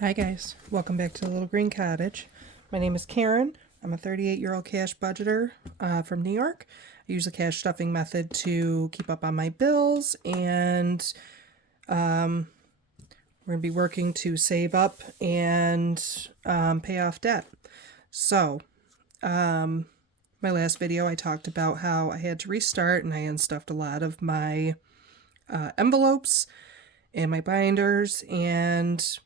Hi guys, welcome back to the Little Green Cottage. My name is Karen. I'm a 38-year-old cash budgeter from New York. I use the cash stuffing method to keep up on my bills, and we're going to be working to save up and pay off debt. So, my last video I talked about how I had to restart and I unstuffed a lot of my envelopes and my binders, and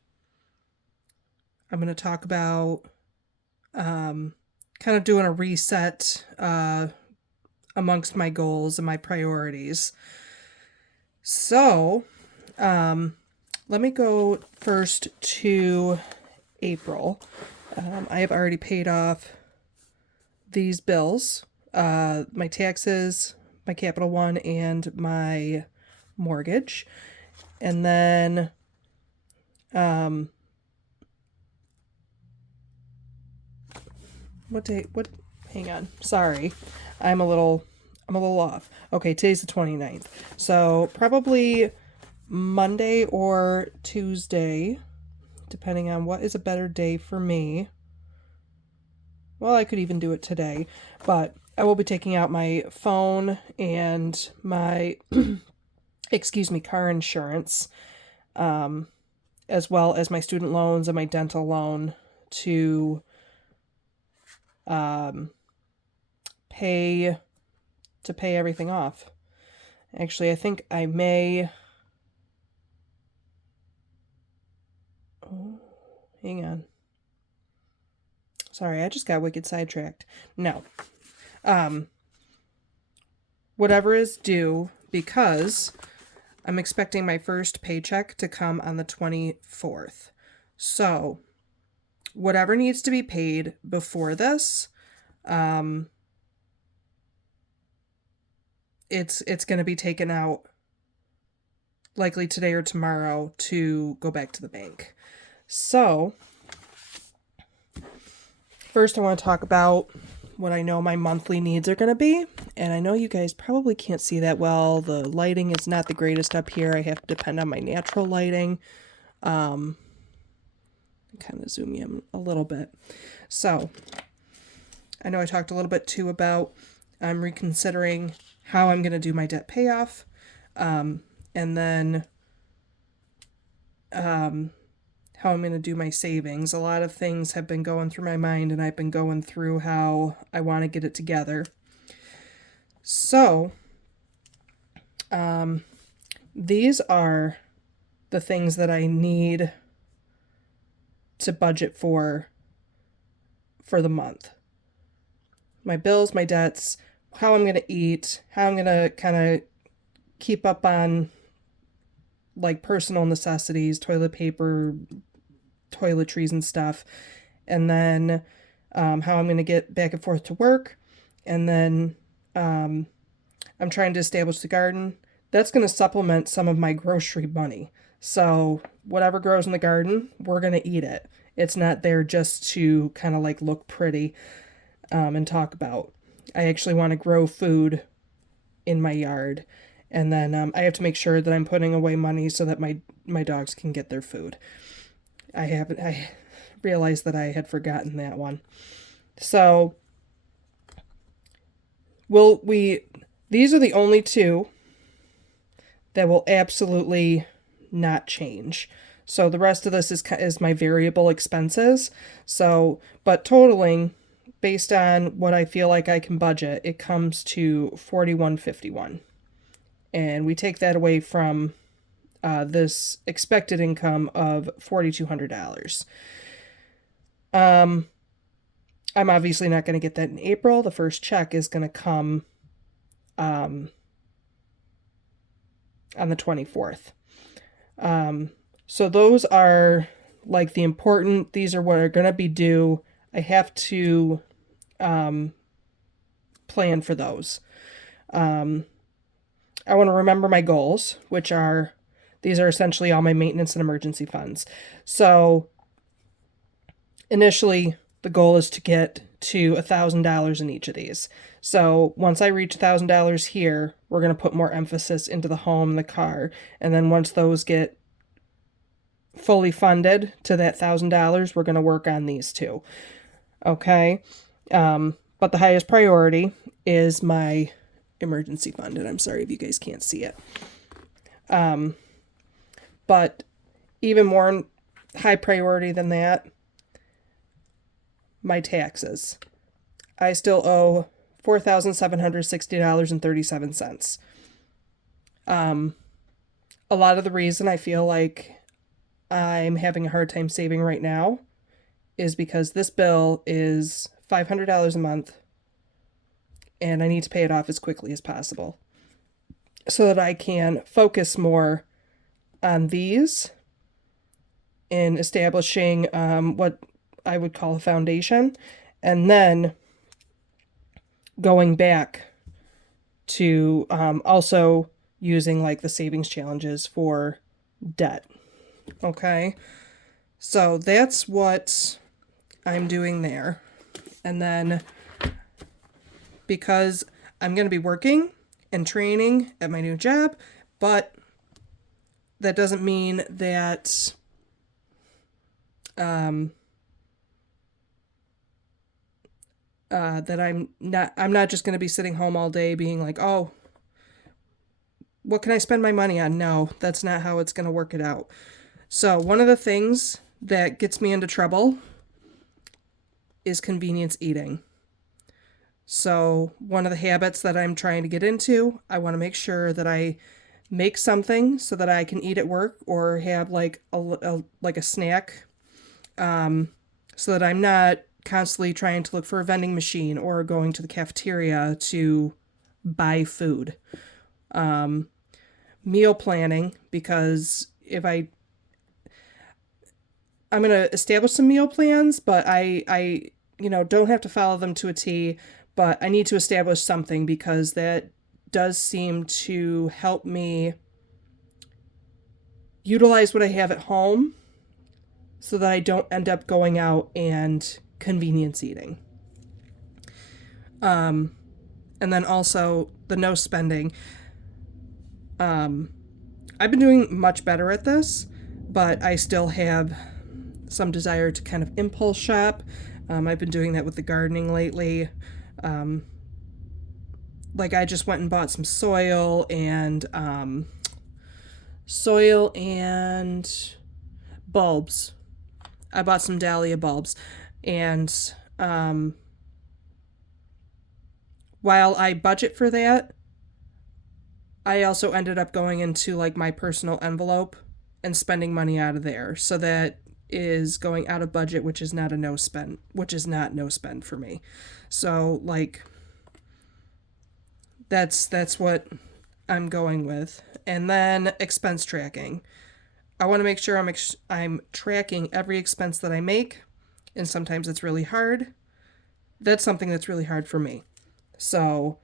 I'm going to talk about kind of doing a reset amongst my goals and my priorities. So, let me go first to April. I have already paid off these bills, my taxes, my Capital One, and my mortgage. And then hang on. Sorry. I'm a little off. Okay, today's the 29th. So, probably Monday or Tuesday, depending on what is a better day for me. Well, I could even do it today, but I will be taking out my phone and my car insurance, as well as my student loans and my dental loan to pay everything off. Actually, I think I may. Oh, hang on. Sorry, I just got wicked sidetracked. No. Whatever is due, because I'm expecting my first paycheck to come on the 24th. So, whatever needs to be paid before this, it's going to be taken out likely today or tomorrow to go back to the bank. So, first I want to talk about what I know my monthly needs are going to be. And I know you guys probably can't see that well. The lighting is not the greatest up here. I have to depend on my natural lighting. Kind of zoom in a little bit. So, I know I talked a little bit too about I'm reconsidering how I'm going to do my debt payoff. And then how I'm going to do my savings. A lot of things have been going through my mind, and I've been going through how I want to get it together. So, these are the things that I need to budget for the month. My bills, my debts, how I'm going to eat, how I'm going to kind of keep up on like personal necessities, toilet paper, toiletries and stuff, and then how I'm going to get back and forth to work, and then I'm trying to establish the garden. That's going to supplement some of my grocery money. So whatever grows in the garden, we're going to eat it. It's not there just to kind of like look pretty and talk about. I actually want to grow food in my yard. And then I have to make sure that I'm putting away money so that my dogs can get their food. I realized that I had forgotten that one. So, these are the only two that will absolutely not change. So the rest of this is my variable expenses. So, but totaling based on what I feel like I can budget, it comes to $41.51. And we take that away from this expected income of $4,200. I'm obviously not going to get that in April. The first check is going to come on the 24th. So those are like the important, these are what are going to be due. I have to plan for those. I want to remember my goals, which are, these are essentially all my maintenance and emergency funds. So initially, the goal is to get to $1,000 in each of these. So once I reach $1,000 here, we're going to put more emphasis into the home, the car. And then once those get fully funded to that $1,000, we're going to work on these two. Okay. But the highest priority is my emergency fund. And I'm sorry if you guys can't see it. But even more high priority than that, my taxes. I still owe $4,760.37. A lot of the reason I feel like I'm having a hard time saving right now is because this bill is $500 a month and I need to pay it off as quickly as possible so that I can focus more on these in establishing what I would call a foundation, and then going back to also using like the savings challenges for debt. Okay, so that's what I'm doing there. And then because I'm going to be working and training at my new job, but that doesn't mean that that I'm not just going to be sitting home all day being like, oh, what can I spend my money on? No, that's not how it's going to work it out. So one of the things that gets me into trouble is convenience eating. So one of the habits that I'm trying to get into, I want to make sure that I make something so that I can eat at work or have like a snack, so that I'm not constantly trying to look for a vending machine or going to the cafeteria to buy food. Meal planning, because I'm going to establish some meal plans, but I don't have to follow them to a T, but I need to establish something because that does seem to help me utilize what I have at home so that I don't end up going out and convenience eating. And then also the no spending. I've been doing much better at this, but I still have some desire to kind of impulse shop. I've been doing that with the gardening lately. Like I just went and bought some soil and bulbs. I bought some dahlia bulbs, and while I budget for that, I also ended up going into like my personal envelope and spending money out of there. So that is going out of budget, which is not no spend for me. So like that's what I'm going with. And then expense tracking. I want to make sure I'm tracking every expense that I make, and sometimes it's really hard. That's something that's really hard for me. So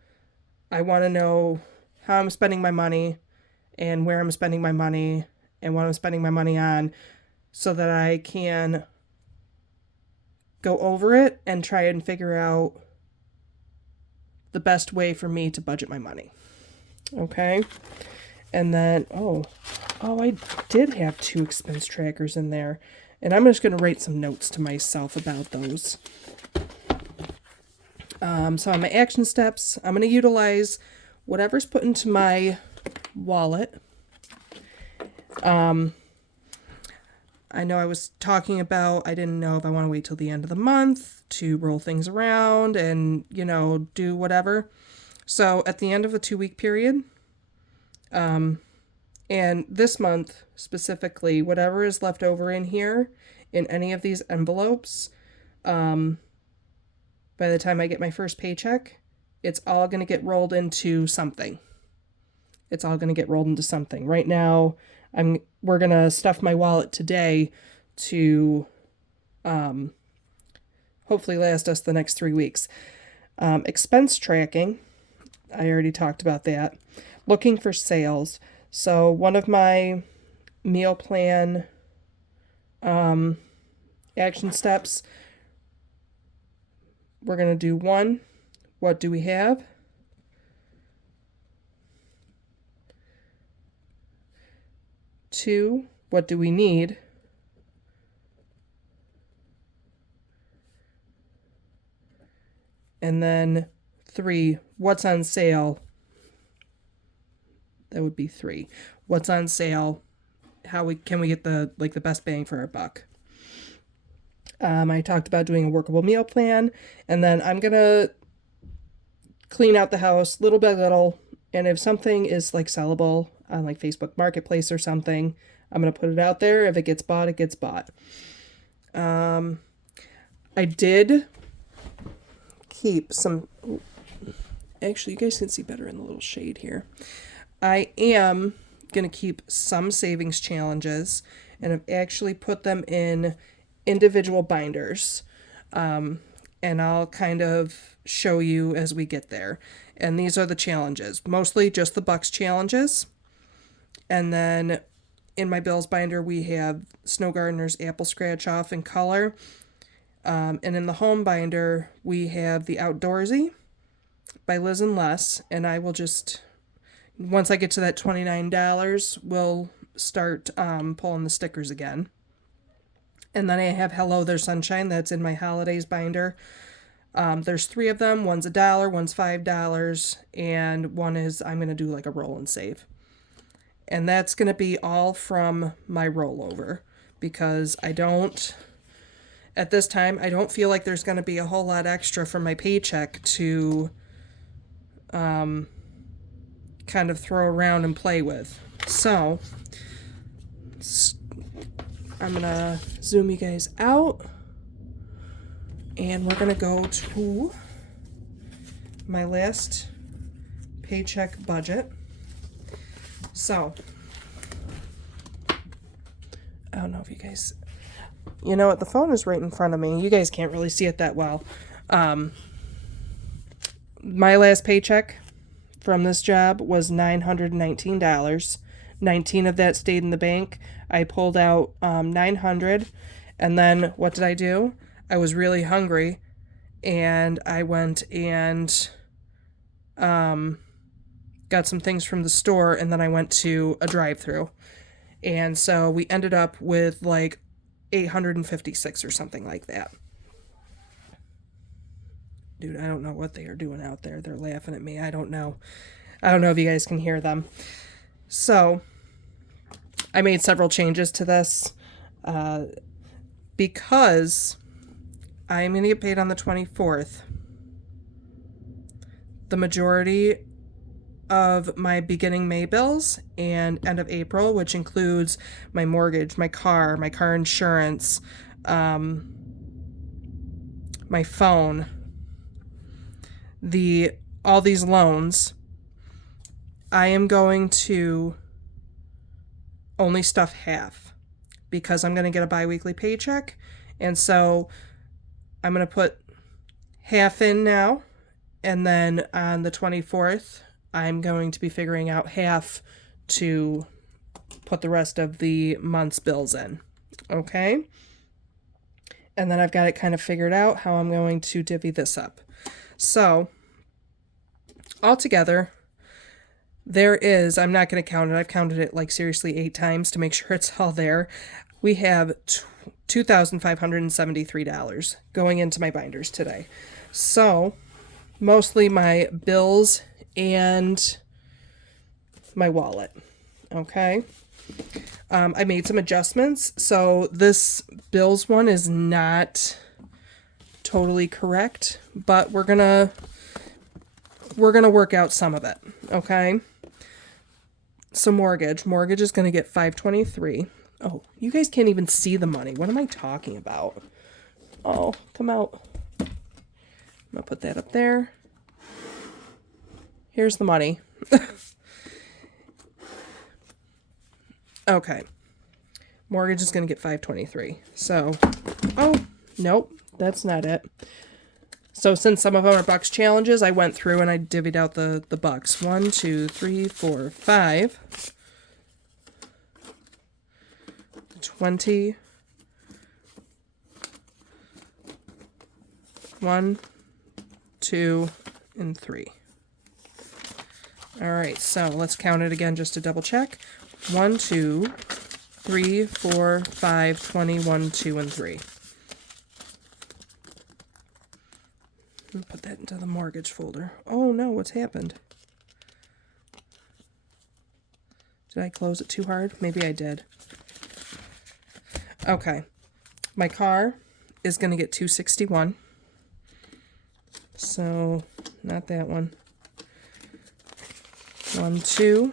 I want to know how I'm spending my money and where I'm spending my money and what I'm spending my money on so that I can go over it and try and figure out the best way for me to budget my money. Okay? And then, I did have 2 expense trackers in there. And I'm just going to write some notes to myself about those. So on my action steps, I'm going to utilize whatever's put into my wallet. I know I was talking about, I didn't know if I want to wait till the end of the month to roll things around and, do whatever. So at the end of a 2-week period, and this month specifically, whatever is left over in here, in any of these envelopes, by the time I get my first paycheck, it's all going to get rolled into something. Right now, we're going to stuff my wallet today to hopefully last us the next 3 weeks. Expense tracking, I already talked about that. Looking for sales. So one of my meal plan action steps, we're going to do 1, what do we have? 2, what do we need? And then 3, what's on sale? That would be 3. What's on sale? How can we get the best bang for our buck? I talked about doing a workable meal plan, and then I'm gonna clean out the house little by little. And if something is like sellable on like Facebook Marketplace or something, I'm gonna put it out there. If it gets bought, it gets bought. I did keep some. Actually, you guys can see better in the little shade here. I am going to keep some savings challenges, and I've actually put them in individual binders. And I'll kind of show you as we get there. And these are the challenges, mostly just the Bucks challenges. And then in my bills binder, we have Snow Gardener's Apple Scratch Off in color. And in the home binder, we have the Outdoorsy by Liz and Les. And I will just, once I get to that $29, we'll start pulling the stickers again. And then I have Hello There Sunshine. That's in my holidays binder. There's 3 of them. One's $1, one's $5, and one is I'm going to do like a roll and save. And that's going to be all from my rollover, because at this time, I don't feel like there's going to be a whole lot extra from my paycheck to kind of throw around and play with. So I'm going to zoom you guys out, and we're going to go to my last paycheck budget. So, I don't know if you guys, you know what, the phone is right in front of me. You guys can't really see it that well. My last paycheck from this job was $919. 19 of that stayed in the bank. I pulled out $900, and then what did I do? I was really hungry, and I went and got some things from the store, and then I went to a drive-thru. And so we ended up with like 856 or something like that. Dude, I don't know what they are doing out there. They're laughing at me. I don't know if you guys can hear them. So I made several changes to this because I'm going to get paid on the 24th. The majority of my beginning May bills and end of April, which includes my mortgage, my car insurance, my phone, all these loans, I am going to only stuff half because I'm going to get a bi-weekly paycheck. And so I'm going to put half in now, and then on the 24th, I'm going to be figuring out half to put the rest of the month's bills in. Okay? And then I've got it kind of figured out how I'm going to divvy this up. So, altogether, there is, I'm not going to count it, I've counted it like seriously 8 times to make sure it's all there. We have $2,573 going into my binders today. So, mostly my bills and my wallet. Okay. I made some adjustments. So this bills one is not totally correct, but we're gonna work out some of it. Okay. So mortgage is gonna get $523. Oh, you guys can't even see the money. What am I talking about? Oh, come out. I'm gonna put that up there. Here's the money. Okay. Mortgage is going to get $523. So, oh, nope, that's not it. So since some of them are bucks challenges, I went through and I divvied out the bucks. 1, 2, 3, 4, 5. 20. 1, 2, and 3. All right, so let's count it again just to double check. 1, 2, 3, 4, 5, 20, 1, 2, and 3. Put that into the mortgage folder. Oh no, what's happened? Did I close it too hard? Maybe I did. Okay. My car is going to get $261. So, not that one. 1, 2,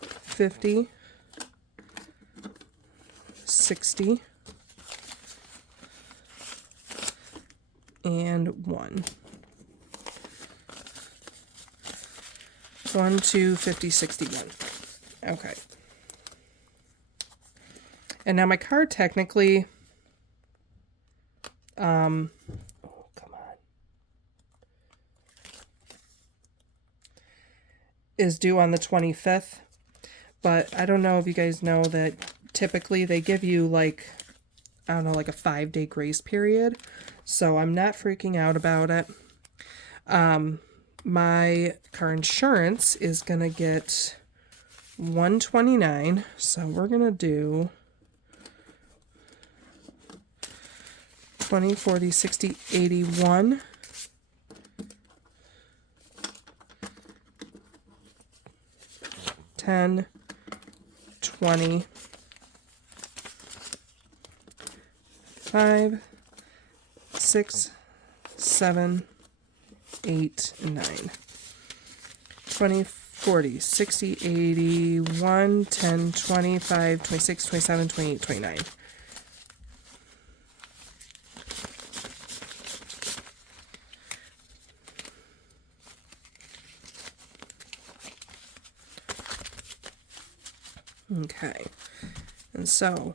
50, 60, and 1. 1, 2, 50, 61. Okay. And now my car technically, oh, come on, is due on the 25th. But I don't know if you guys know that typically they give you like, I don't know, like a 5-day grace period. So I'm not freaking out about it. My car insurance is going to get $129. So we're going to do 20, 40, 60, 81. 10, 20, 5, 6, 7, 8, and 9. 20, 40, 60, 81, 10, 25, 26, 27, 28, 29. Okay, and so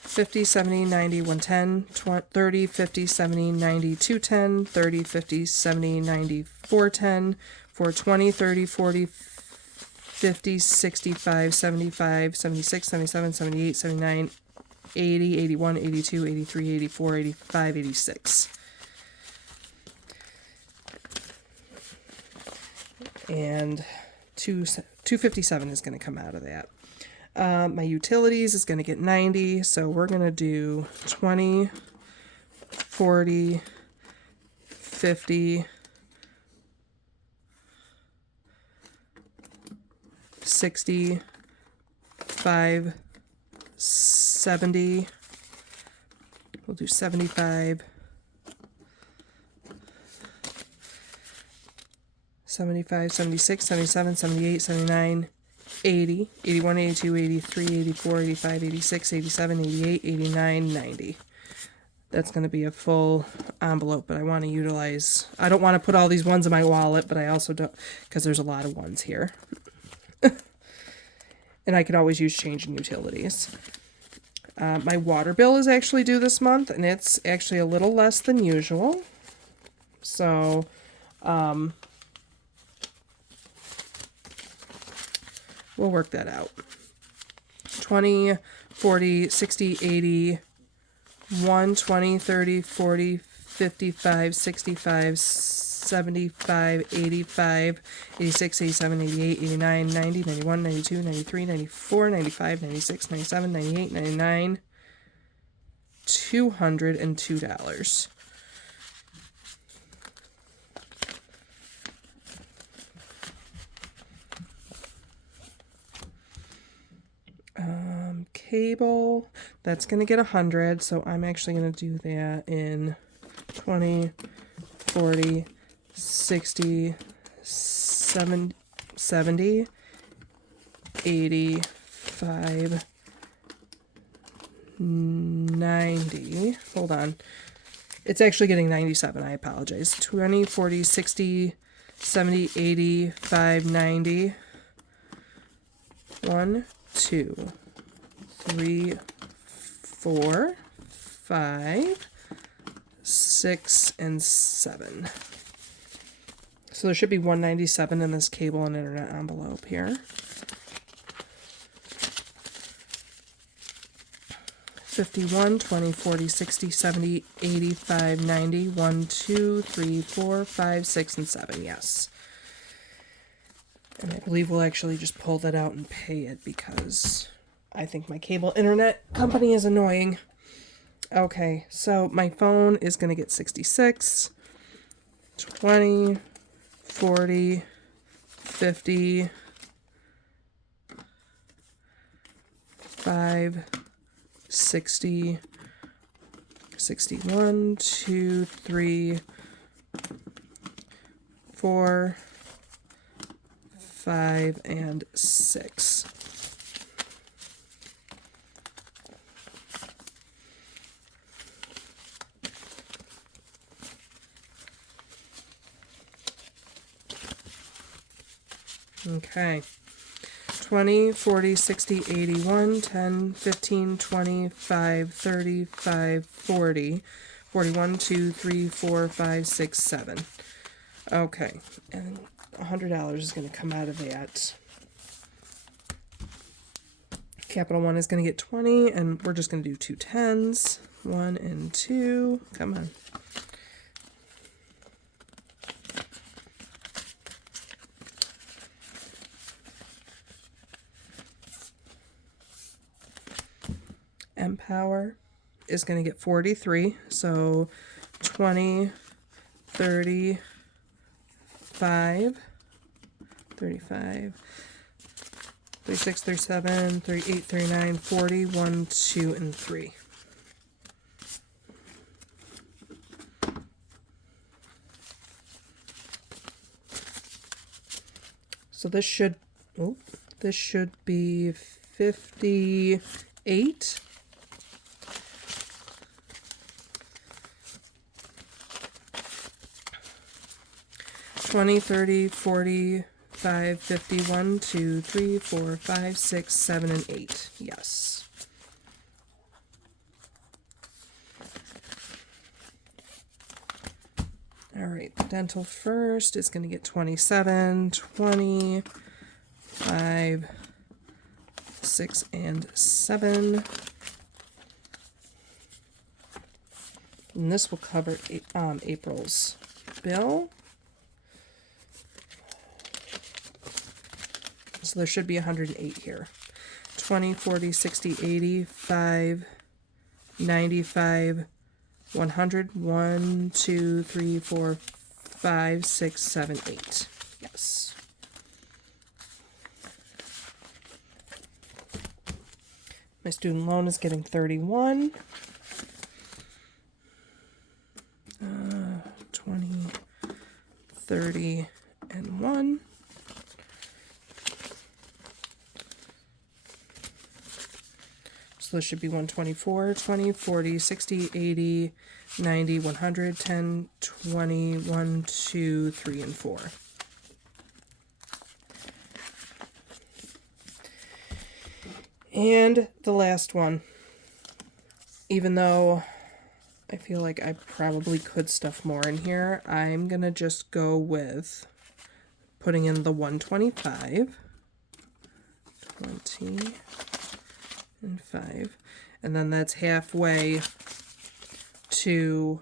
50, 70, 90, 110, 30, 50, 70, 90, 210, 30, 50, 70, 90, 410, 420, 30, 40, 50, 65, 75, 76, 77, 78, 79, 80, 81, 82, 83, 84, 85, 86. And 257 is going to come out of that. My utilities is going to get 90, so we're going to do 20, 40, 50, 60, 5, 70, we'll do 75, 75, 76, 77, 78, 79, 80, 81, 82, 83, 84, 85, 86, 87, 88, 89, 90. That's going to be a full envelope, but I want to utilize, I don't want to put all these ones in my wallet, but I also don't, because there's a lot of ones here. And I could always use change in utilities. My water bill is actually due this month, and it's actually a little less than usual. So, we'll work that out. 20, 40, 60, 80, 1, 20, 30, 40, 55, 65, 75, 85, 86, 87, 88, 89, 90, 91, 92, 93, 94, 95, 96, 97, 98, 99, $202. Cable, that's going to get 100, so I'm actually going to do that in 20, 40, 60, 70, 85, 90. Hold on. It's actually getting 97. I apologize. 20, 40, 60, 70, 85, 90. 1, 2, 3, 4, 5, 6, and 7. So there should be 197 in this cable and internet envelope here. 51, 20, 40, 60, 70, 85, 90, 1, 2, 3, 4, 5, 6, and 7. Yes. And I believe we'll actually just pull that out and pay it because I think my cable internet company is annoying. Okay, so my phone is going to get 66, 20, 40, 50, 5, 60, 61, 2, 3, 4, 5, and 6. Okay. 20, 40, 60, 81, 10, 15, 25, 35, 40, 41, 2, 3, 4, 5, 6, 7. Okay, and $100 is going to come out of that. Capital One is going to get 20, and we're just going to do 2 10s. 1 and 2. Come on. Empower is going to get 43, so 20, 30, 35, 36, 37, 38, 39, 40, 1, 2, and 3. So this should be 58. 20, 30, 45, 50, 1, 2, 3, 4, 5, 6, 7, and 8. Yes. All right, dental first is going to get 27, 20, 5, 6, and 7. And this will cover April's bill. So there should be 108 here. 20, 40, 60, 80, 5, 95, 100, 1, 2, 3, 4, 5, 6, 7, 8. Yes. My student loan is getting 31. 20, 30, and 1. So this should be 124, 20, 40, 60, 80, 90, 100, 10, 20, 1, 2, 3, and 4. And the last one, even though I feel like I probably could stuff more in here, I'm going to just go with putting in the 125, 20, and 5, and then that's halfway to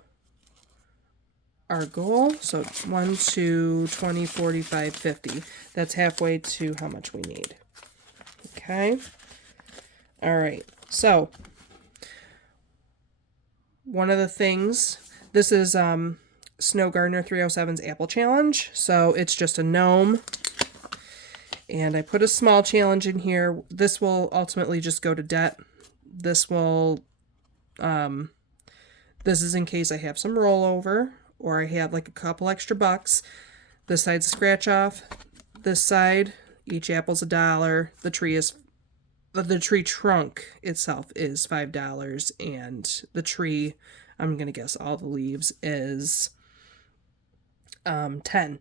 our goal. So 1, 2, 20, 45, 50. That's halfway to how much we need. Okay. All right. So one of the things, this is Snow Gardener 307's Apple Challenge. So it's just a gnome. And I put a small challenge in here. This will ultimately just go to debt. This will, this is in case I have some rollover or I have like a couple extra bucks. This side's a scratch off. This side, each apple's $1. The tree trunk itself is $5, and the tree, I'm gonna guess all the leaves, is 10.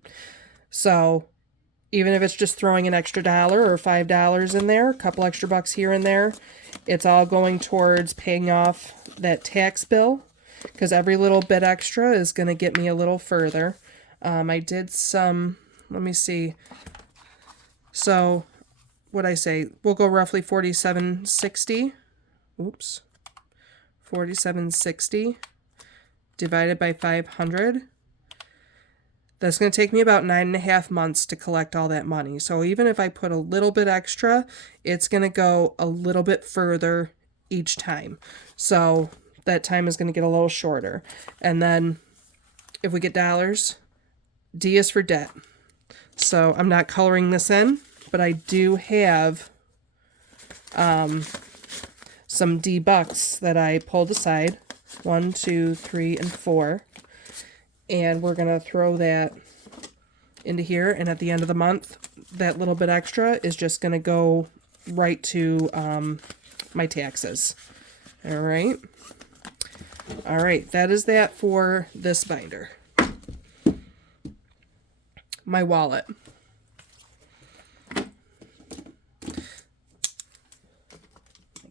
So even if it's just throwing an extra $1 or $5 in there, a couple extra bucks here and there, it's all going towards paying off that tax bill, because every little bit extra is going to get me a little further. I did some, let me see. So what I say, we'll go roughly 4760. Oops. 4760 divided by 500. That's going to take me about 9.5 months to collect all that money. So even if I put a little bit extra, it's going to go a little bit further each time. So that time is going to get a little shorter. And then if we get dollars, D is for debt. So I'm not coloring this in, but I do have some D bucks that I pulled aside. 1, 2, 3, and 4. And we're going to throw that into here. And at the end of the month, that little bit extra is just going to go right to my taxes. All right. All right. That is that for this binder. My wallet. My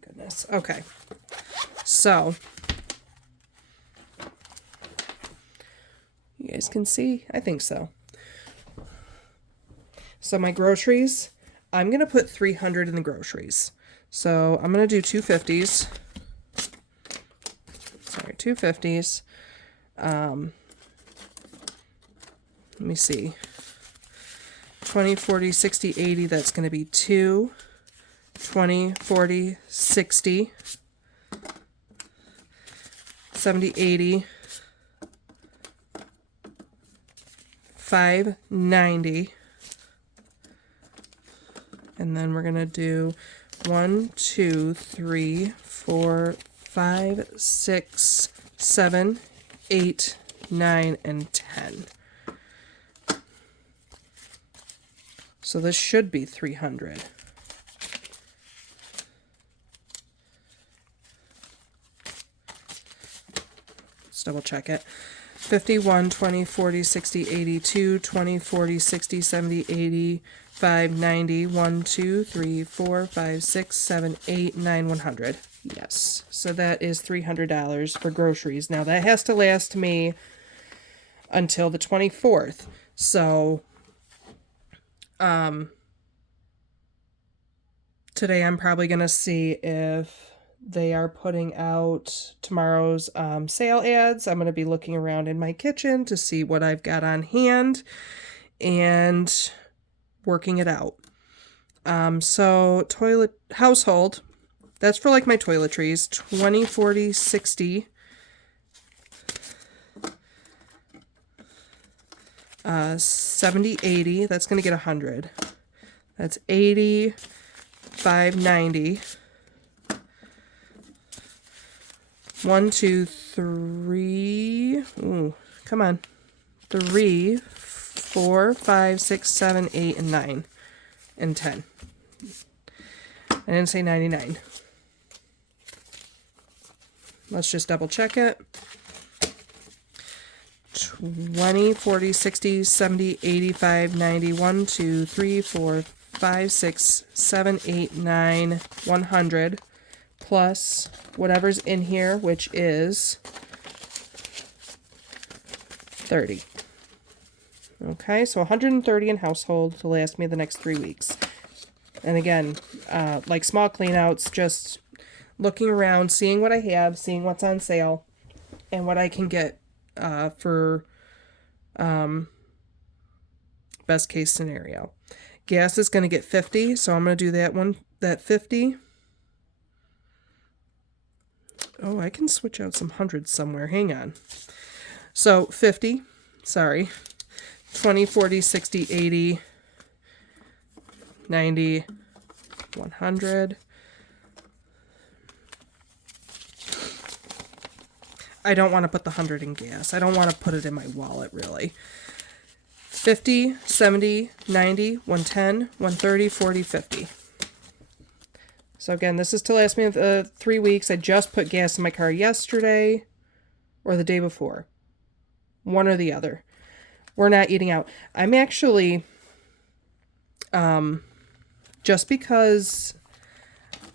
goodness. Okay. So you guys can see? I think so. So my groceries, I'm going to put 300 in the groceries. So I'm going to do 250s. Sorry, 250s. Let me see. 20, 40, 60, 80, that's going to be 2. 20, 40, 60. 70, 80. 5, 90. And then we're going to do 1, 2, 3, 4, 5, 6, 7, 8, 9, and 10. So this should be 300. Let's double check it. 51, 20, 40, 60, 82, 20, 40, 60, 70, 80, 5, 90, 1, 2, 3, 4, 5, 6, 7, 8, 9, 100. Yes. So that is $300 for groceries. Now that has to last me until the 24th. So today I'm probably going to see if they are putting out tomorrow's sale ads. I'm going to be looking around in my kitchen to see what I've got on hand and working it out. So toilet household, that's for like my toiletries. 20, 40, 60. 70, 80. That's going to get 100. That's 80, 5, 90. 1, 2, 3. Ooh, come on. 3, 4, 5, 6, 7, 8, and 9. And 10. I didn't say 99. Let's just double check it. 20, 40, 60, 70, 85, 90, 1, 2, 3, 4, 5, 6, 7, 8, 9, 100. Plus whatever's in here, which is 30. Okay, so 130 in household to last me the next 3 weeks. And again, like small cleanouts, just looking around, seeing what I have, seeing what's on sale, and what I can get for best case scenario. Gas is going to get 50, so I'm going to do that 50. Oh, I can switch out some hundreds somewhere. Hang on. So 50, sorry. 20, 40, 60, 80, 90, 100. I don't want to put the 100 in gas. I don't want to put it in my wallet, really. 50, 70, 90, 110, 130, 40, 50. So again, this is to last me 3 weeks. I just put gas in my car yesterday or the day before. One or the other. We're not eating out. I'm actually, just because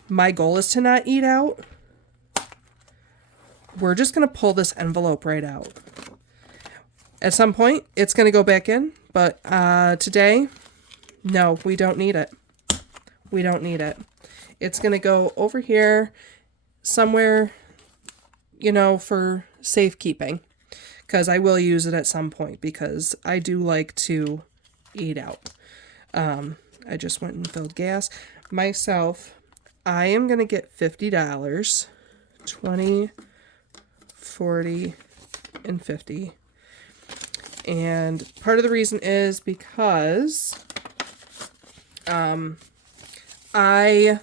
my goal is to not eat out, we're just going to pull this envelope right out. At some point, it's going to go back in, but today, no, we don't need it. We don't need it. It's going to go over here somewhere, you know, for safekeeping, because I will use it at some point because I do like to eat out. I just went and filled gas. Myself, I am going to get $50, 20, 40, and 50. And part of the reason is because I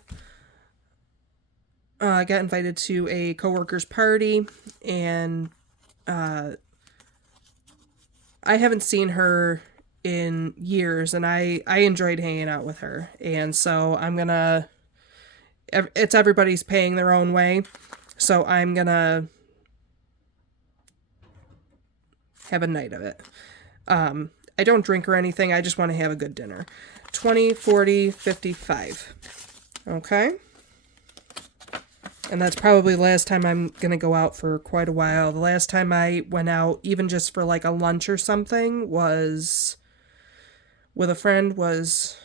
got invited to a coworker's party, and I haven't seen her in years, and I enjoyed hanging out with her. And so I'm gonna, it's everybody's paying their own way, so I'm gonna have a night of it. I don't drink or anything. I just want to have a good dinner. 20, 40, 55. Okay. And that's probably the last time I'm going to go out for quite a while. The last time I went out, even just for like a lunch or something, was with a friend, was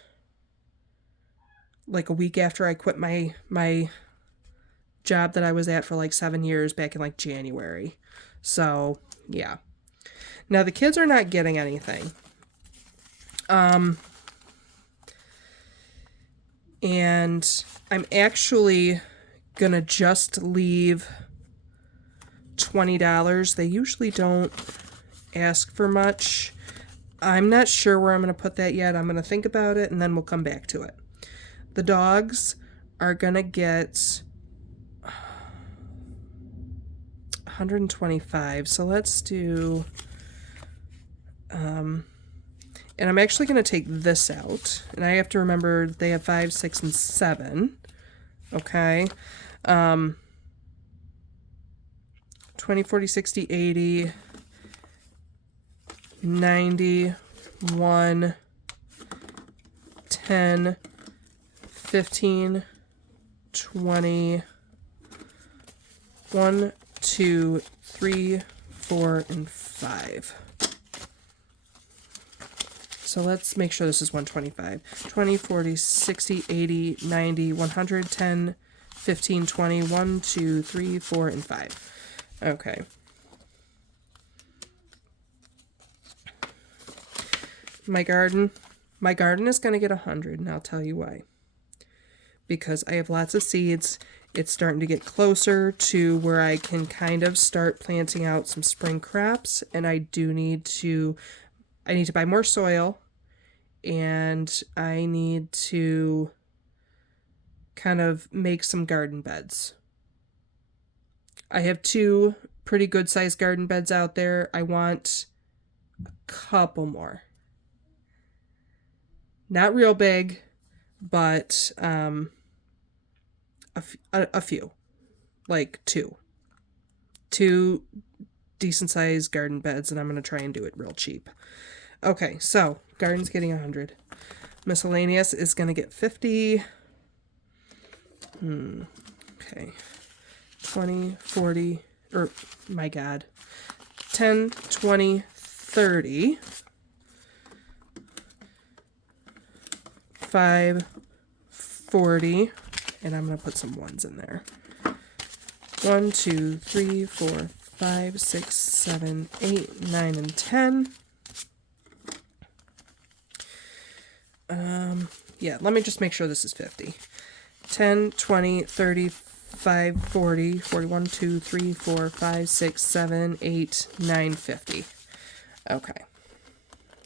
like a week after I quit my job that I was at for like 7 years back in like January. So, yeah. Now, the kids are not getting anything. And I'm actually going to just leave $20. They usually don't ask for much. I'm not sure where I'm going to put that yet. I'm going to think about it, and then we'll come back to it. The dogs are going to get 125. So let's do... and I'm actually going to take this out. And I have to remember they have 5, 6, and 7. Okay. 20, 40, 60, 80, 90, 1, 10, 15, 20, 1, 2, 3, 4, and 5. So let's make sure this is 125. 20, 40, 60, 80, 90, 110, 15, 20, 1, 2, 3, 4, and 5. Okay. My garden is going to get 100, and I'll tell you why. Because I have lots of seeds. It's starting to get closer to where I can kind of start planting out some spring crops, and I need to buy more soil, and I need to kind of make some garden beds. I have 2 pretty good sized garden beds out there. I want a couple more. Not real big, but a few. Like 2. 2 decent sized garden beds, and I'm going to try and do it real cheap. Okay, so garden's getting 100. Miscellaneous is going to get 50. Okay. 20, 40, or my God. 10, 20, 30. 5, 40. And I'm going to put some 1s in there. 1, 2, 3, 4, 5, 6, 7, 8, 9, and 10. Yeah, let me just make sure this is 50. 10, 20, 30, 5, 40, 41, 2, 3, 4, 5, 6, 7, 8, 9, 50. Okay.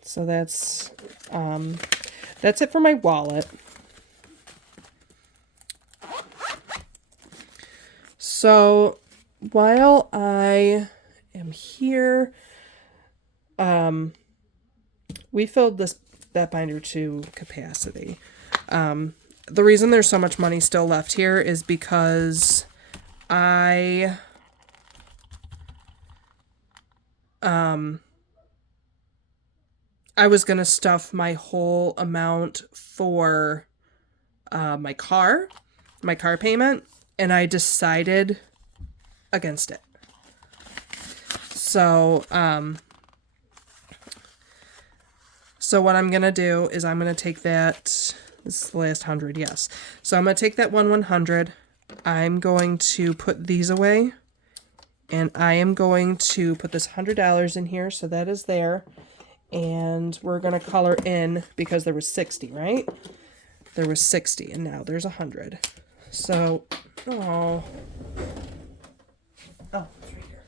So that's it for my wallet. So while I am here, we filled that binder to capacity. The reason there's so much money still left here is because I was going to stuff my whole amount for my car payment, and I decided against it. So, so what I'm going to do is I'm going to take that, this is the last 100, yes. So I'm going to take that 100, I'm going to put these away, and I am going to put this $100 in here, so that is there. And we're going to color in, because there was 60, right? There was 60, and now there's 100. So, it's right here.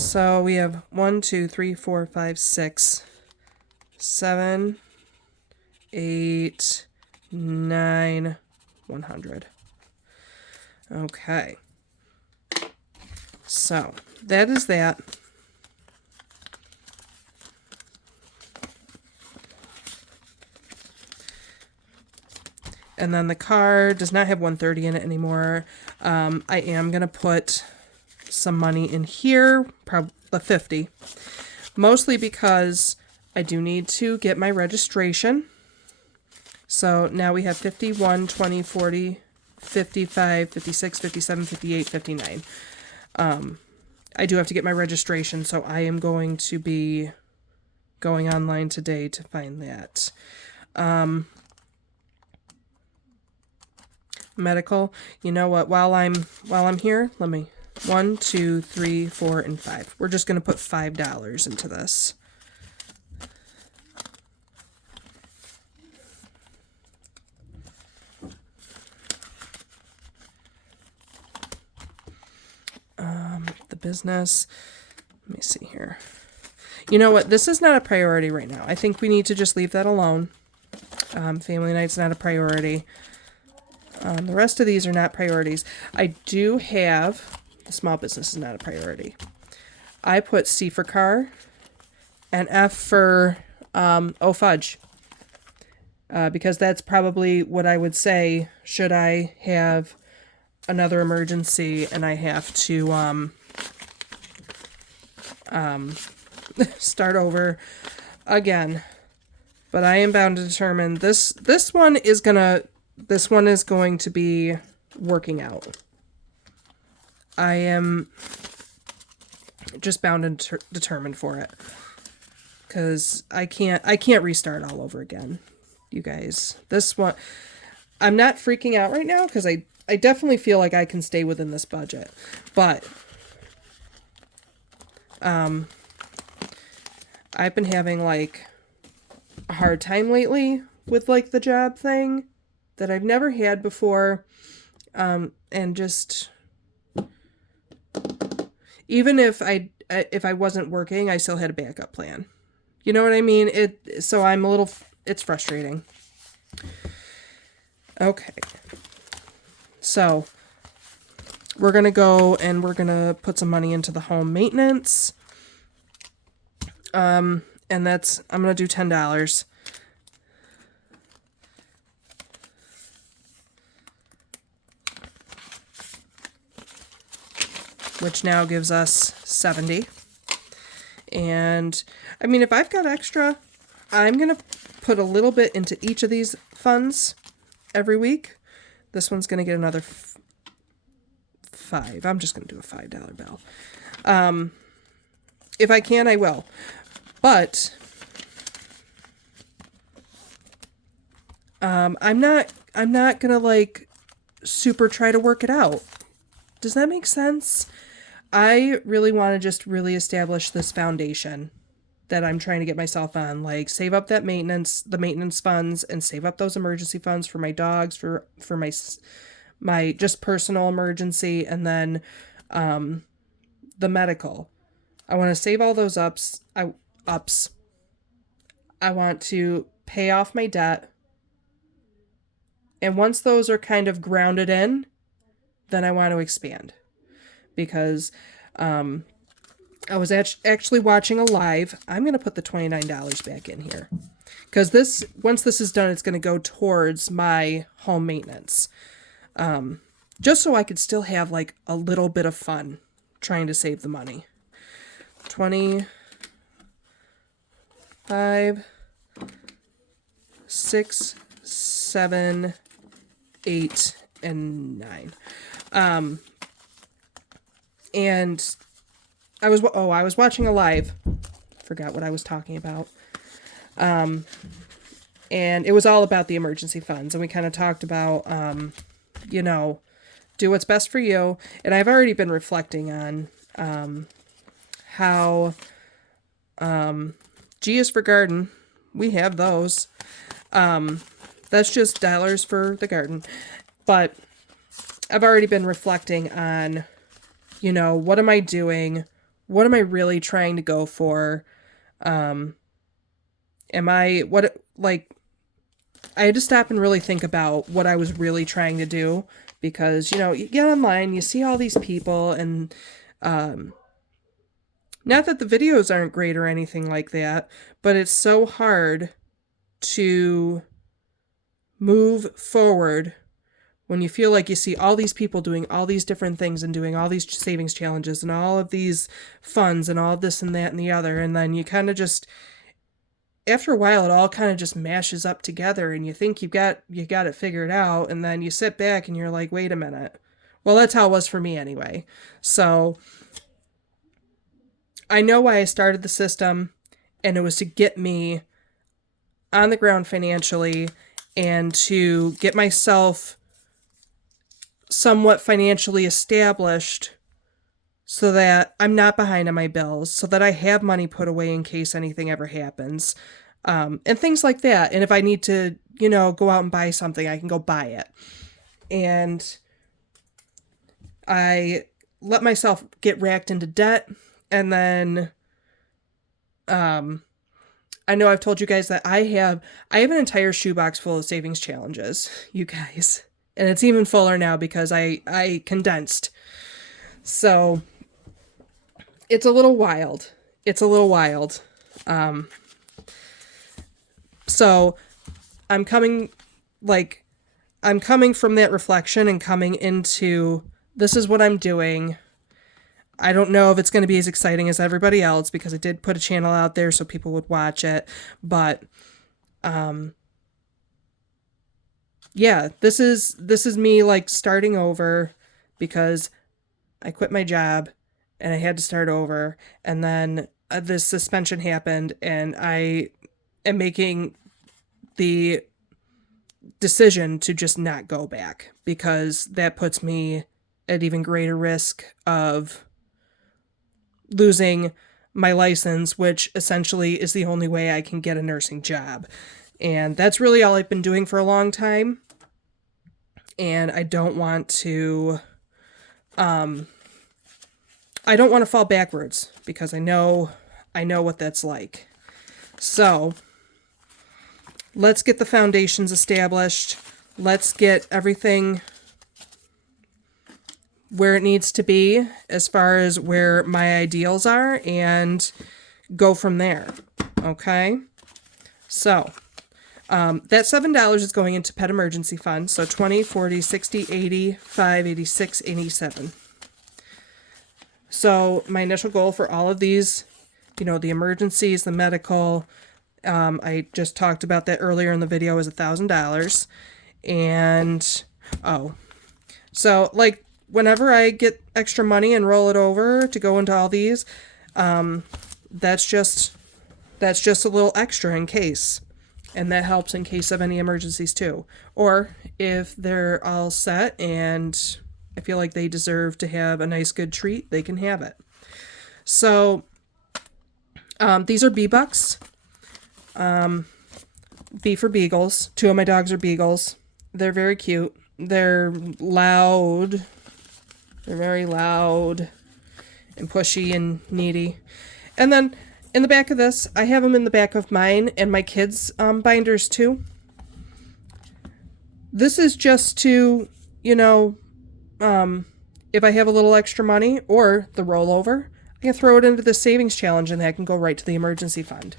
So we have 1, 2, 3, 4, 5, 6, 7, 8, 9, 100. Okay. So that is that. And then the car does not have 130 in it anymore. I am going to put some money in here, probably 50. Mostly because I do need to get my registration. So now we have 51, 20, 40, 55, 56, 57, 58, 59. I do have to get my registration, so I am going to be going online today to find that. Medical. You know what? While I'm here, let me 1, 2, 3, 4, and 5. We're just gonna put $5 into this. The business. Let me see here. You know what? This is not a priority right now. I think we need to just leave that alone. Family night's not a priority. The rest of these are not priorities. I do have, the small business is not a priority. I put C for car and F for, oh fudge. Because that's probably what I would say should I have another emergency and I have to, start over again. But I am bound to determine this one is going to be working out. I am just bound and determined for it. Because I can't restart all over again. You guys. This one, I'm not freaking out right now because I definitely feel like I can stay within this budget. But I've been having like a hard time lately with like the job thing that I've never had before. And just even if I wasn't working, I still had a backup plan. You know what I mean? So I'm a little, it's frustrating. Okay. So we're going to go and we're going to put some money into the home maintenance. And I'm going to do $10. Which now gives us 70. And I mean, if I've got extra, I'm going to put a little bit into each of these funds every week. This one's going to get another 5. I'm just going to do a $5 bill. If I can, I will. But I'm not going to like super try to work it out. Does that make sense? I really want to just really establish this foundation that I'm trying to get myself on, like save up that maintenance, the maintenance funds, and save up those emergency funds for my dogs, for my just personal emergency, and then the medical. I want to save all those ups. I want to pay off my debt. And once those are kind of grounded in, then I want to expand. Because I was actually watching a live. I'm going to put the $29 back in here. Because once this is done, it's going to go towards my home maintenance. Just so I could still have like a little bit of fun trying to save the money. 25, 6, 7, 8, and 9. And I was watching a live. Forgot what I was talking about. And it was all about the emergency funds. And we kind of talked about, do what's best for you. And I've already been reflecting on how G is for garden. We have those. That's just dollars for the garden. But I've already been reflecting on, what am I doing? what am I really trying to go for? I had to stop and really think about what I was really trying to do, because, you get online, you see all these people, and not that the videos aren't great or anything like that, but it's so hard to move forward when you feel like you see all these people doing all these different things and doing all these savings challenges and all of these funds and all this and that and the other. And then you kind of just, after a while, it all kind of just mashes up together, and you think you got it figured out. And then you sit back and you're like, wait a minute. Well, that's how it was for me anyway. So I know why I started the system, and it was to get me on the ground financially and to get myself somewhat financially established so that I'm not behind on my bills, so that I have money put away in case anything ever happens, and things like that. And if I need to, go out and buy something, I can go buy it. And I let myself get racked into debt, and then I know I've told you guys that I have an entire shoebox full of savings challenges, you guys. And it's even fuller now because I condensed. So it's a little wild. So I'm coming from that reflection and coming into, this is what I'm doing. I don't know if it's going to be as exciting as everybody else, because I did put a channel out there so people would watch it. But, yeah, this is me starting over, because I quit my job and I had to start over. And then this suspension happened, and I am making the decision to just not go back, because that puts me at even greater risk of losing my license, which essentially is the only way I can get a nursing job. And that's really all I've been doing for a long time. And I don't want to fall backwards, because I know what that's like. So let's get the foundations established. Let's get everything where it needs to be as far as where my ideals are, and go from there. Okay? So that $7 is going into pet emergency fund. So 20, 40, 60, 80, 5, 86, 87. So my initial goal for all of these, the emergencies, the medical, I just talked about that earlier in the video, is $1,000. And, so whenever I get extra money and roll it over to go into all these, that's just a little extra in case. And that helps in case of any emergencies too. Or if they're all set and I feel like they deserve to have a nice good treat, they can have it. So these are bee bucks. B for beagles. 2 of my dogs are beagles. They're very cute. They're loud. They're very loud and pushy and needy. And then in the back of this, I have them in the back of mine and my kids' binders too. This is just to, if I have a little extra money or the rollover, I can throw it into the savings challenge, and that can go right to the emergency fund.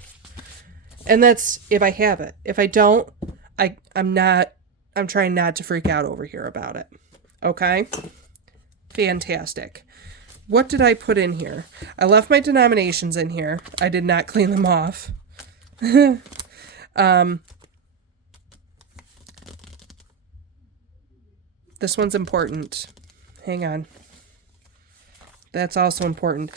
And that's if I have it. If I don't, I'm trying not to freak out over here about it. Okay? Fantastic. What did I put in here? I left my denominations in here. I did not clean them off. This one's important. Hang on. That's also important.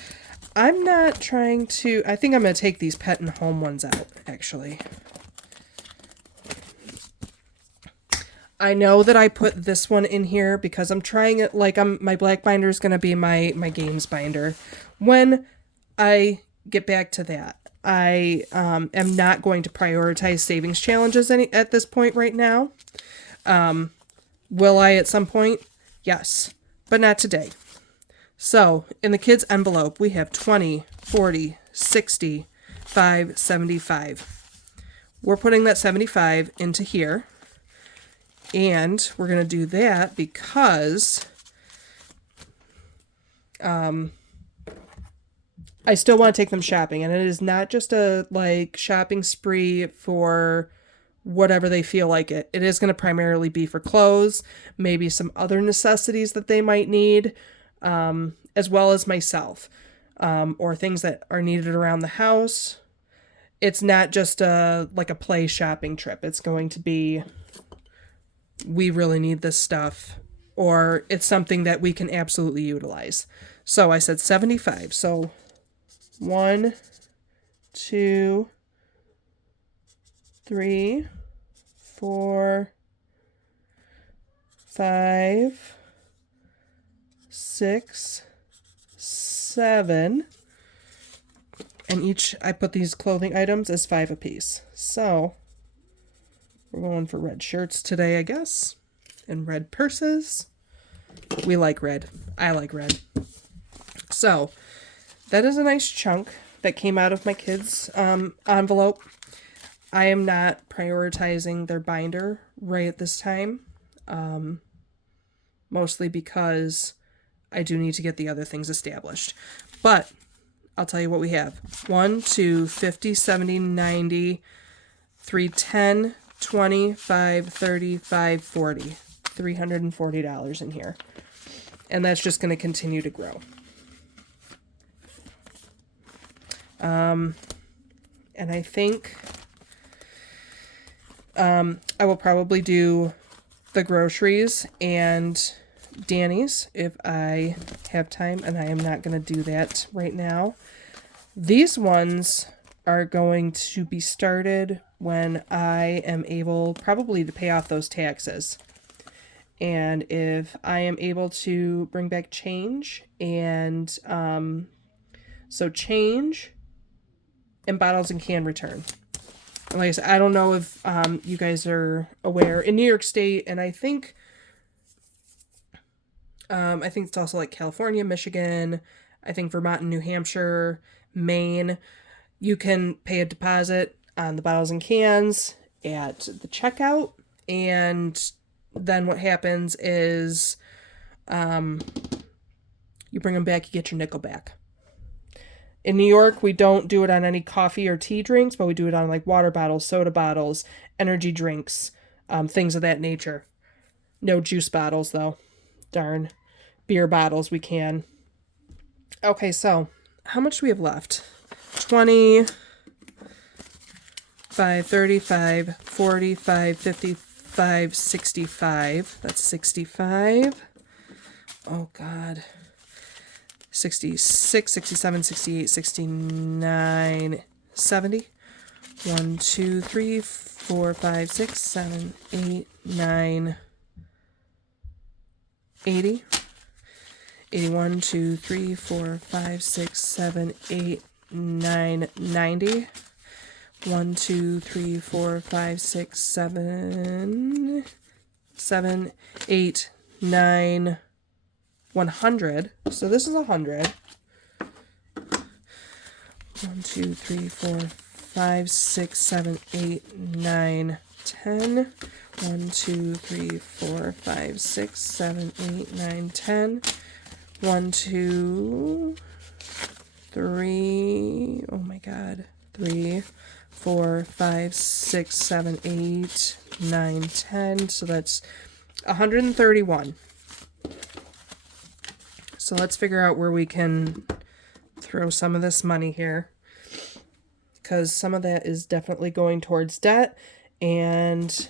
I'm not trying to... I think I'm going to take these pet and home ones out, actually. I know that I put this one in here because I'm trying it my black binder is going to be my games binder. When I get back to that, I am not going to prioritize savings challenges at this point right now. Will I at some point? Yes, but not today. So in the kids' envelope, we have 20, 40, 60, 5, 75. We're putting that 75 into here. And we're going to do that because I still want to take them shopping. And it is not just a like shopping spree for whatever they feel like it. It is going to primarily be for clothes, maybe some other necessities that they might need, as well as myself, or things that are needed around the house. It's not just like a play shopping trip. It's going to be, we really need this stuff, or it's something that we can absolutely utilize. So I said 75. So 1, 2, 3, 4, 5, 6, 7. And each, I put these clothing items as 5 apiece. So we're going for red shirts today, I guess. And red purses. We like red. I like red. So that is a nice chunk that came out of my kids' envelope. I am not prioritizing their binder right at this time. Mostly because I do need to get the other things established. But I'll tell you what we have. 1, 2, 50, 70, 90, 3, 10, 25, 35, 40. $340 in here. And that's just going to continue to grow. And I think I will probably do the groceries and Danny's if I have time, and I am not going to do that right now. These ones are going to be started when I am able probably to pay off those taxes. And if I am able to bring back change and so change and bottles and can return. And like I said, I don't know if you guys are aware in New York State, and I think it's also like California, Michigan, I think Vermont and New Hampshire, Maine. You can pay a deposit on the bottles and cans at the checkout, and then what happens is you bring them back, you get your nickel back. In New York, we don't do it on any coffee or tea drinks, but we do it on like water bottles, soda bottles, energy drinks, things of that nature. No juice bottles, though. Darn. Beer bottles, we can. Okay, so how much do we have left? 20, 5, 35, 45, 55, 65. That's 65. Oh, God. 66, 67, 68, 69, 70. 1, 2, 3, 4, 5, 6, 7, 8, 9, 80. 81, 2, 3, 4, 5, 6, 7, 8, 9, 90. 1, 2, 3, 4, 5, 6, 7, 8, 9, 100. So this is 100. 1, 2, 3, 4, 5, 6, 7, 8, 9, 10. 1, 2, 3, 4, 5, 6, 7, 8, 9, 10. 1, 2, 3. Oh my God. 3, 4, 5, 6, 7, 8, 9, 10. So that's 131. So let's figure out where we can throw some of this money here, because some of that is definitely going towards debt, and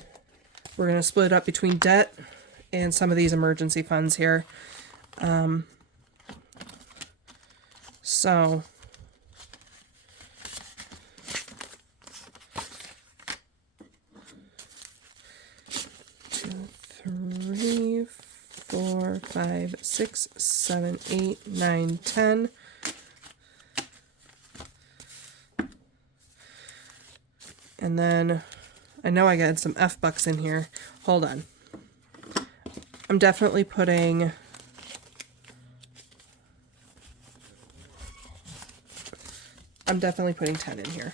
we're going to split it up between debt and some of these emergency funds here. So two, 3, 4, 5, 6, 7, 8, 9, 10. And then I know I got some F-bucks in here. Hold on. I'm definitely putting I'm definitely putting 10 in here.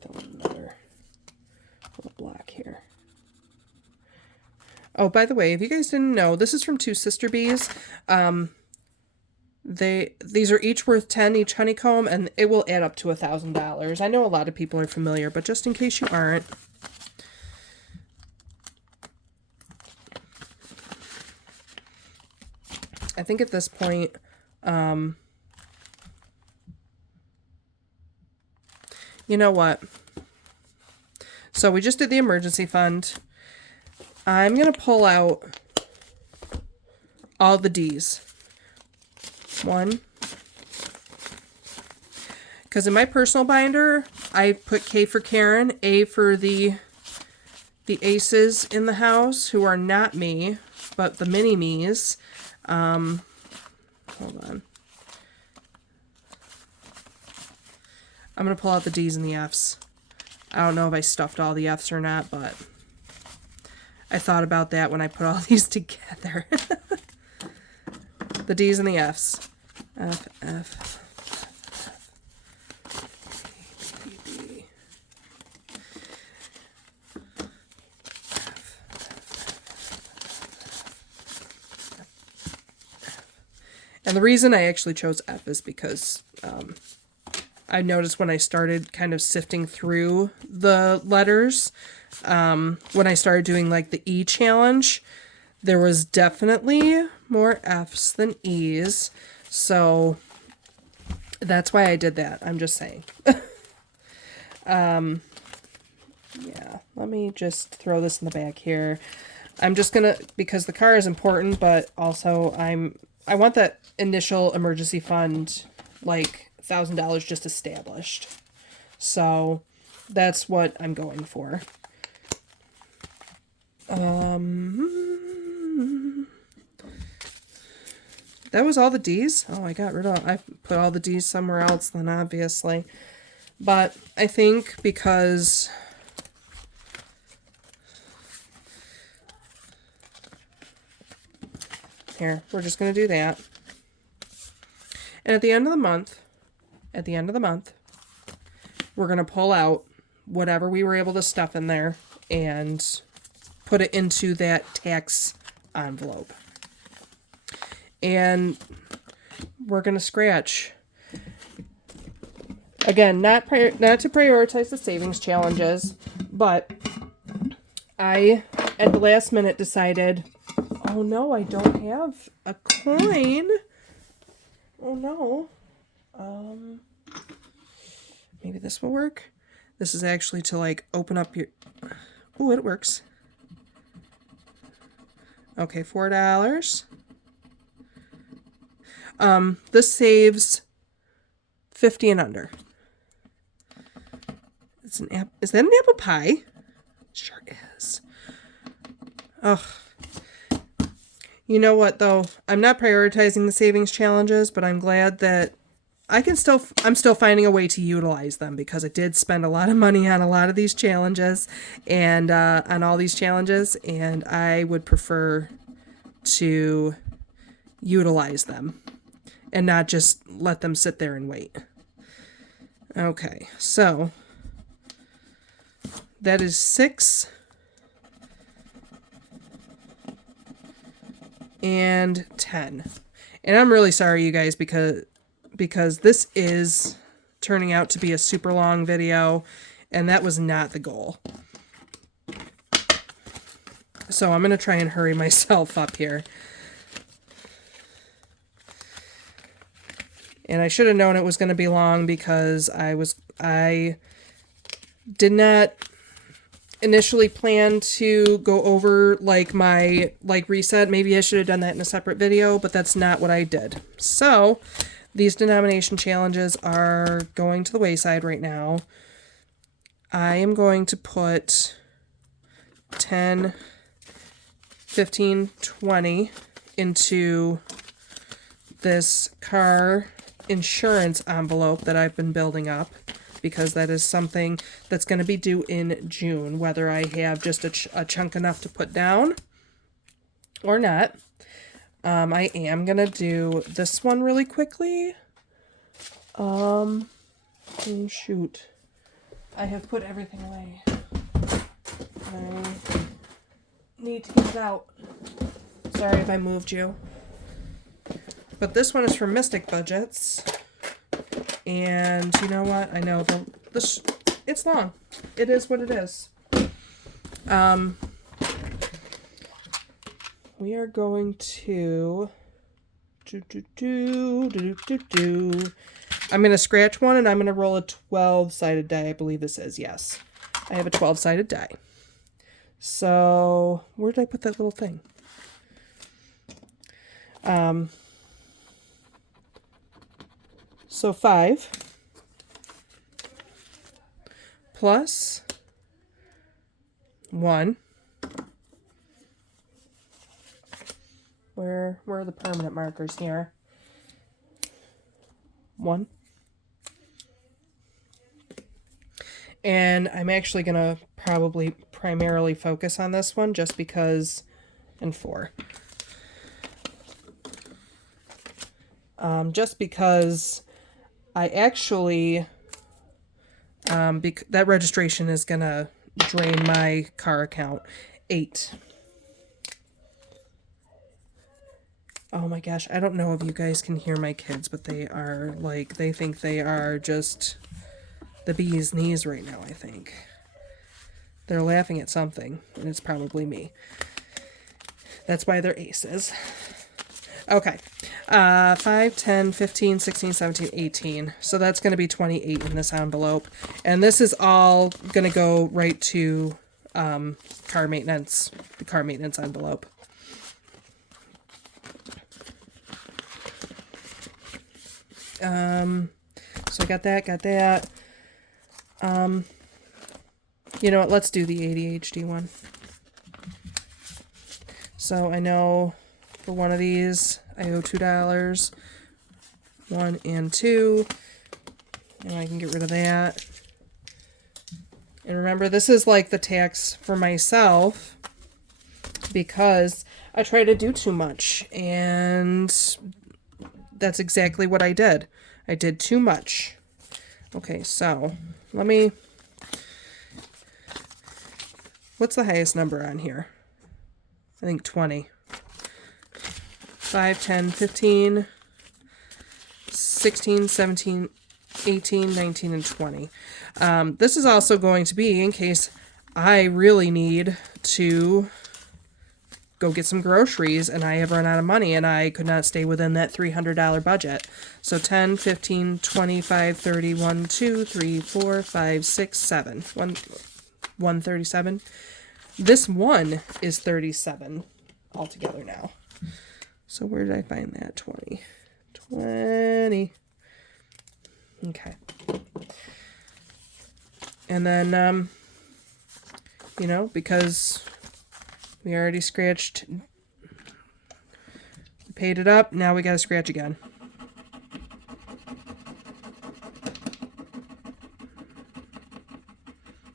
Throw another little block here. Oh, by the way, if you guys didn't know, this is from Two Sister Bees. These are each worth 10 each honeycomb, and it will add up to $1,000. I know a lot of people are familiar, but just in case you aren't. I think at this point, you know what? So we just did the emergency fund. I'm going to pull out all the D's. One. Because in my personal binder, I put K for Karen, A for the aces in the house, who are not me, but the mini-me's. Hold on. I'm going to pull out the D's and the F's. I don't know if I stuffed all the F's or not, but I thought about that when I put all these together. The D's and the F's. F, F, F, B, B, and the reason I actually chose F is because I noticed when I started kind of sifting through the letters, when I started doing like the E challenge, there was definitely more F's than E's. So that's why I did that. I'm just saying. Yeah, let me just throw this in the back here. I'm just gonna, because the car is important, but also I want that initial emergency fund, like $1,000 just established. So that's what I'm going for. That was all the D's. Oh, I put all the D's somewhere else then, obviously. But I think because here, we're just going to do that. And at the end of the month, we're going to pull out whatever we were able to stuff in there and put it into that tax envelope. And we're going to scratch. Again, not to prioritize the savings challenges, but I, at the last minute, decided, oh no, I don't have a coin. Oh no. Maybe this will work. This is actually to like open up your... Oh, it works. Okay, $4. This saves 50 and under. It's an app. Is that an apple pie? Sure is. Ugh. You know what though? I'm not prioritizing the savings challenges, but I'm glad that I'm still finding a way to utilize them, because I did spend a lot of money on a lot of these challenges and on all these challenges, and I would prefer to utilize them and not just let them sit there and wait. Okay, so that is 6 and 10. And I'm really sorry, you guys, because this is turning out to be a super long video, and that was not the goal. So I'm going to try and hurry myself up here. And I should have known it was going to be long, because I did not initially plan to go over like my reset. Maybe I should have done that in a separate video, but that's not what I did. So these denomination challenges are going to the wayside right now. I am going to put 10, 15, 20 into this car insurance envelope that I've been building up, because that is something that's going to be due in June, whether I have just a chunk enough to put down or not. I am going to do this one really quickly. Oh, shoot. I have put everything away. I need to get it out. Sorry if I moved you. But this one is for Mystic budgets. And you know what? I know it's long. It is what it is. We are going to I'm going to scratch one and I'm going to roll a 12-sided die. I believe this is, yes. I have a 12-sided die. So, where did I put that little thing? So 5 plus 1. Where are the permanent markers here? 1. And I'm actually going to probably primarily focus on this one just because, and 4. Just because I actually, that registration is going to drain my car account. 8. Oh my gosh, I don't know if you guys can hear my kids, but they are like, they think they are just the bee's knees right now, I think. They're laughing at something, and it's probably me. That's why they're aces. Okay. 5, 10, 15, 16, 17, 18. So that's going to be 28 in this envelope. And this is all going to go right to car maintenance, the car maintenance envelope. So I got that. You know what, let's do the ADHD one. So I know for one of these, I owe $2. 1 and 2. And I can get rid of that. And remember, this is like the tax for myself because I try to do too much. And that's exactly what I did. I did too much. Okay, so let me... What's the highest number on here? I think 20. 5, 10, 15, 16, 17, 18, 19, and 20. This is also going to be in case I really need to go get some groceries and I have run out of money and I could not stay within that $300 budget. So 10, 15, 25, 30, 1, 2, 3, 4, 5, 6, 7. 137. This one is 37 altogether now. So where did I find that? 20. 20. Okay. And then, you know, because we already scratched, paid it up, now we gotta scratch again.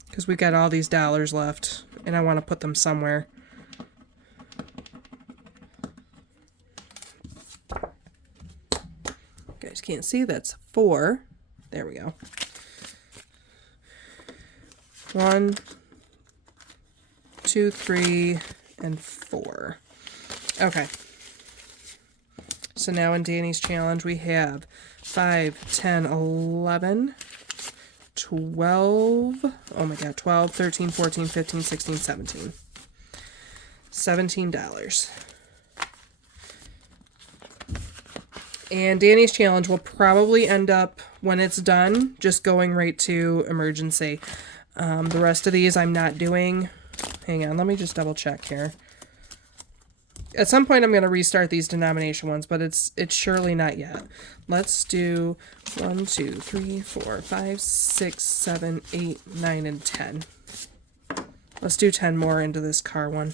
Because we got all these dollars left, and I want to put them somewhere. You guys can't see, that's 4. There we go. 1, 2, 3, and 4. Okay. So now in Danny's challenge we have 5, 10, 11, 12, oh my god, 12, 13, 14, 15, 16, 17. $17. And Danny's challenge will probably end up, when it's done, just going right to emergency. The rest of these I'm not doing. Hang on, let me just double check here. At some point I'm going to restart these denomination ones, but it's surely not yet. Let's do 1, 2, 3, 4, 5, 6, 7, 8, 9, and 10. Let's do 10 more into this car one.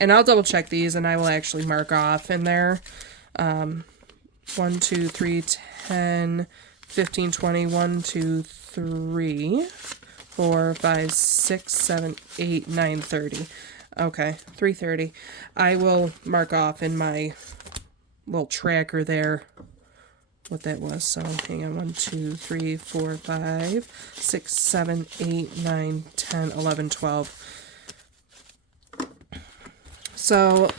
And I'll double check these and I will actually mark off in there. 1, 2, 3, 10, 15, 20, 1, 2, 3, 4, 5, 6, 7, 8, 9, 30. Okay, 3:30. I will mark off in my little tracker there what that was. So hang on, 1, 2, 3, 4, 5, 6, 7, 8, 9, 10, 11, 12. So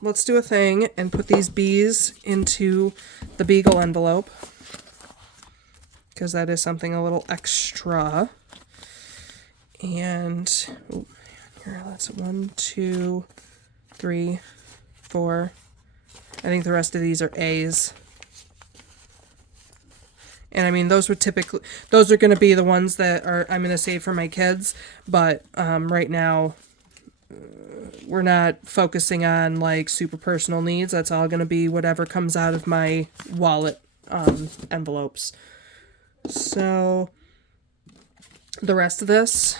let's do a thing and put these bees into the Beagle envelope, because that is something a little extra. And here, that's 1, 2, 3, 4. I think the rest of these are A's. And I mean, those are going to be the ones that I'm going to save for my kids. But right now, we're not focusing on like super personal needs. That's all going to be whatever comes out of my wallet envelopes. So the rest of this,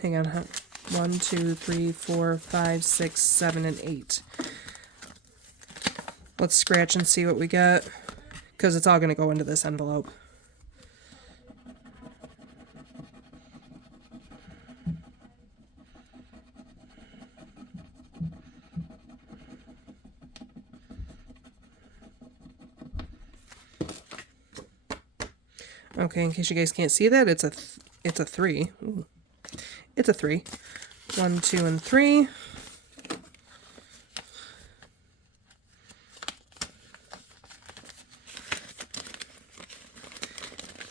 hang on, 1, 2, 3, 4, 5, 6, 7, and 8. Let's scratch and see what we get, because it's all going to go into this envelope. Okay, in case you guys can't see that, it's a 3. Ooh. It's a 3. 1, 2, and 3.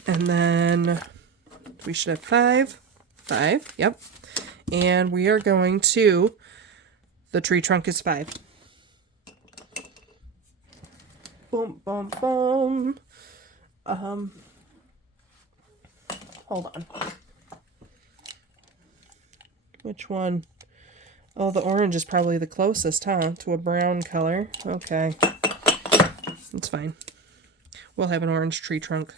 And then we should have 5. 5, yep. And we are going to, the tree trunk is 5. Boom, boom, boom. Hold on. Which one? Oh, the orange is probably the closest, huh? To a brown color. Okay. That's fine. We'll have an orange tree trunk.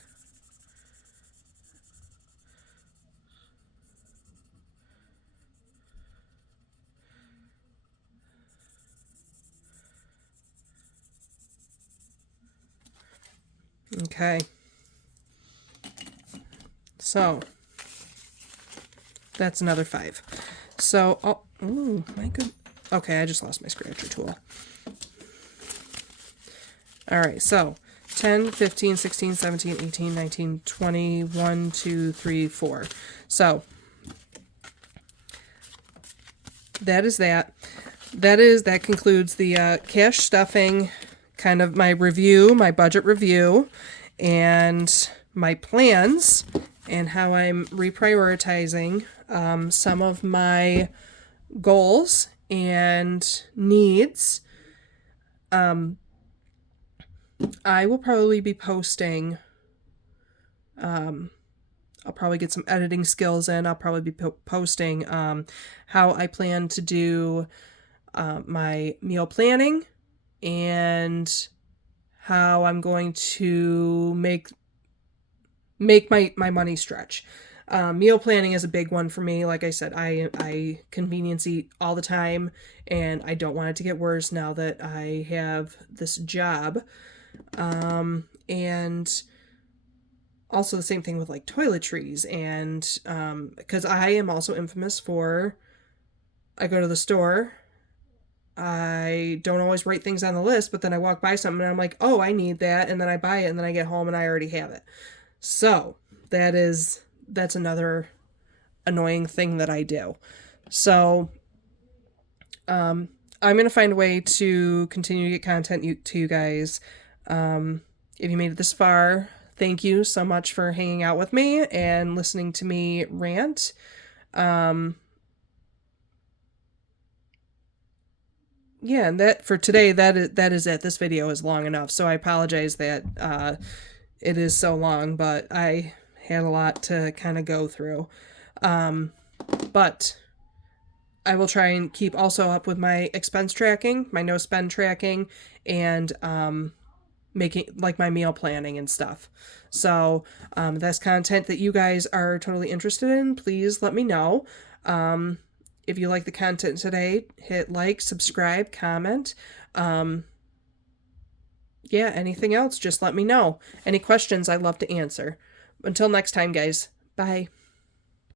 Okay. So that's another 5. So, oh, ooh, my good. Okay, I just lost my scratcher tool. All right, so 10, 15, 16, 17, 18, 19, 20, 1, 2, 3, 4. So that is that. That concludes the cash stuffing, kind of my review, my budget review, and my plans, and how I'm reprioritizing some of my goals and needs. I will probably be posting, I'll probably get some editing skills in. I'll probably be posting how I plan to do my meal planning, and how I'm going to make my money stretch. Meal planning is a big one for me. Like I said, I convenience eat all the time, and I don't want it to get worse now that I have this job. And also the same thing with like toiletries, and because I am also infamous for, I go to the store, I don't always write things on the list, but then I walk by something and I'm like, oh, I need that, and then I buy it, and then I get home and I already have it. So that's another annoying thing that I do. So I'm going to find a way to continue to get content to you guys. If you made it this far, thank you so much for hanging out with me and listening to me rant. Yeah, and that for today, that is it. This video is long enough, so I apologize that it is so long, but I had a lot to kind of go through. But I will try and keep also up with my expense tracking, my no spend tracking, and making like my meal planning and stuff. So that's content that you guys are totally interested in. Please let me know. If you like the content today, hit like, subscribe, comment. Yeah, anything else, just let me know. Any questions, I'd love to answer. Until next time, guys. Bye.